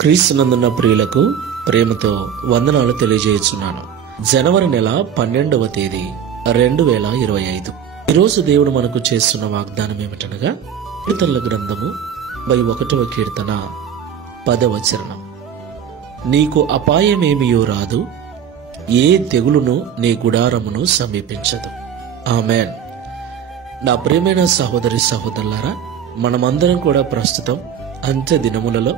క్రీస్తునందున్న ప్రియులకు ప్రేమతో వందనాలు తెలియజేస్తున్నాను. జనవరి నెల 12వ తేదీ 2025. ఈరోజు దేవుడు మనకు చేస్తున్న వాగ్దానం ఏమిటనగా కీర్తనల గ్రంథము 21వ కీర్తన 10వ చరణం. నీకు అపాయమేమియో రాదు, ఏ తెగులును నీ గుడారమును సమీపించదు. ఆమేన్. నా ప్రియమైన సహోదరి సహోదరులారా, మనమందరం కూడా ప్రస్తుతం అంత్య దినములలో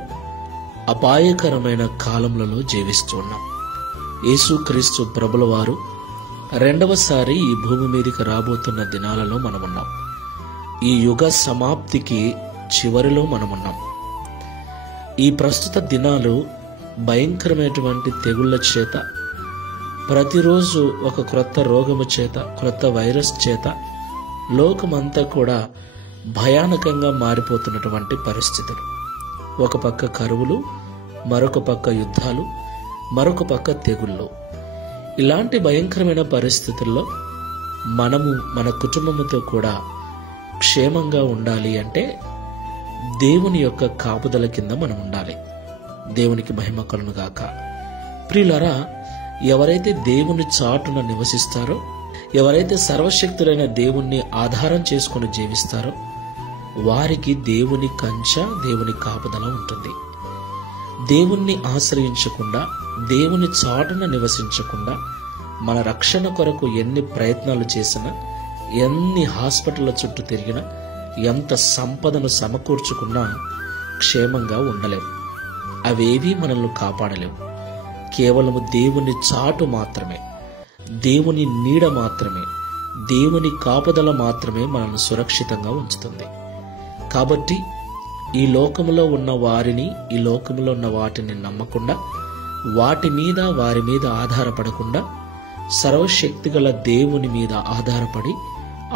అపాయకరమైన కాలములలో జీవిస్తూ ఉన్నాం. యేసుక్రీస్తు ప్రభుల వారు రెండవసారి ఈ భూమి మీదకి రాబోతున్న దినాలలో మనమున్నాం. ఈ యుగ సమాప్తికి చివరిలో మనమున్నాం. ఈ ప్రస్తుత దినాలు భయంకరమైనటువంటి తెగుళ్ల చేత, ప్రతిరోజు ఒక క్రొత్త రోగము చేత, క్రొత్త వైరస్ చేత లోకమంతా కూడా భయానకంగా మారిపోతున్నటువంటి పరిస్థితులు. ఒక పక్క కరువులు, మరొక పక్క యుద్ధాలు, మరొక పక్క తెగుళ్ళు. ఇలాంటి భయంకరమైన పరిస్థితుల్లో మనము మన కుటుంబముతో కూడా క్షేమంగా ఉండాలి అంటే దేవుని యొక్క కాపుదల కింద మనం ఉండాలి. దేవునికి మహిమ కలుగును గాక. ప్రియులారా, ఎవరైతే దేవుని చాటున నివసిస్తారో, ఎవరైతే సర్వశక్తులైన దేవుణ్ణి ఆధారం చేసుకుని జీవిస్తారో వారికి దేవుని కంచ, దేవుని కాపుదల ఉంటుంది. దేవుణ్ణి ఆశ్రయించకుండా, దేవుని చాటున నివసించకుండా మన రక్షణ కొరకు ఎన్ని ప్రయత్నాలు చేసినా, ఎన్ని హాస్పిటళ్ల చుట్టూ తిరిగినా, ఎంత సంపదను సమకూర్చుకున్నా క్షేమంగా ఉండలేము. అవేవీ మనల్ని కాపాడలేవు. కేవలము దేవుని చాటు మాత్రమే, దేవుని నీడ మాత్రమే, దేవుని కాపుదల మాత్రమే మనల్ని సురక్షితంగా ఉంచుతుంది. కాబట్టి ఈ లోకములో ఉన్న వారిని, ఈ లోకములో ఉన్న వాటిని నమ్మకుండా, వారి మీద ఆధారపడకుండా సర్వశక్తిగల దేవుని మీద ఆధారపడి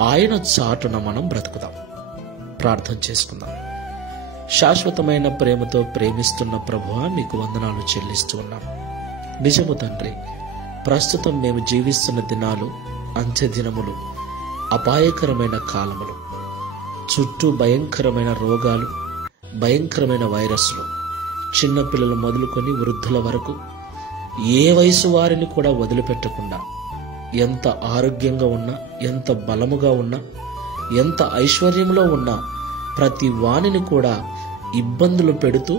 ఆయన చాటున మనం బ్రతుకుదాం. ప్రార్థన చేసుకుందాం. శాశ్వతమైన ప్రేమతో ప్రేమిస్తున్న ప్రభువా, మీకు వందనాలు చెల్లిస్తూ ఉన్నాం. నిజము తండ్రి, ప్రస్తుతం మేము జీవిస్తున్న దినాలు అంత్య దినములు, అపాయకరమైన కాలములు. చుట్టూ భయంకరమైన రోగాలు, భయంకరమైన వైరస్లు, చిన్నపిల్లలు మొదలుకొని వృద్ధుల వరకు ఏ వయసు వారిని కూడా వదిలిపెట్టకుండా, ఎంత ఆరోగ్యంగా ఉన్నా, ఎంత బలముగా ఉన్నా, ఎంత ఐశ్వర్యంలో ఉన్నా ప్రతి వాణిని కూడా ఇబ్బందులు పెడుతూ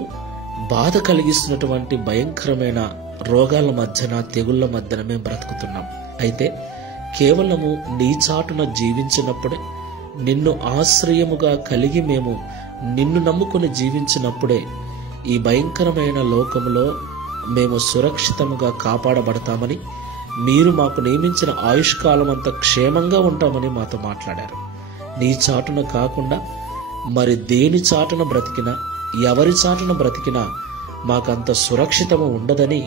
బాధ కలిగిస్తున్నటువంటి భయంకరమైన రోగాల మధ్యన, తెగుళ్ల మధ్యన మేము బ్రతుకుతున్నాం. అయితే కేవలము నీ చాటున జీవించినప్పుడే, నిన్ను ఆశ్రయముగా కలిగి మేము నిన్ను నమ్ముకుని జీవించినప్పుడే ఈ భయంకరమైన లోకములో మేము సురక్షితముగా కాపాడబడతామని, మీరు మాకు నియమించిన ఆయుష్కాలం అంతా క్షేమంగా ఉంటామని మాతో మాట్లాడారు. నీ చాటున కాకుండా మరి దేని చాటున బ్రతికినా, ఎవరి చాటున బ్రతికినా మాకంత సురక్షితము ఉండదని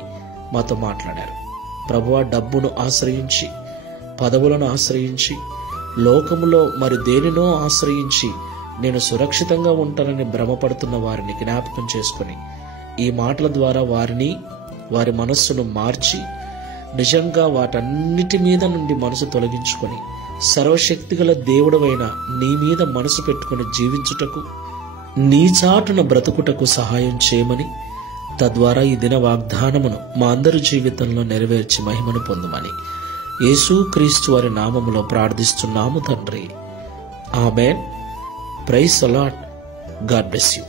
మాతో మాట్లాడారు. ప్రభువా, డబ్బును ఆశ్రయించి, పదవులను ఆశ్రయించి, లోకములో మరి దేనినో ఆశ్రయించి నేను సురక్షితంగా ఉంటానని భ్రమపడుతున్న వారిని జ్ఞాపకం చేసుకుని ఈ మాటల ద్వారా వారి మనస్సును మార్చి, నిజంగా వాటన్నిటి మీద నుండి మనసు తొలగించుకొని సర్వశక్తిగల దేవుడవైన నీ మీద మనసు పెట్టుకుని జీవించుటకు, నీ చాటున బ్రతుకుటకు సహాయం చేయమని, తద్వారా ఈ దిన వాగ్దానమును మా అందరి జీవితంలో నెరవేర్చి మహిమను పొందుమని యేసుక్రీస్తు వారి నామములో ప్రార్థిస్తున్నాము తండ్రి. Amen. Praise the lord. God bless you.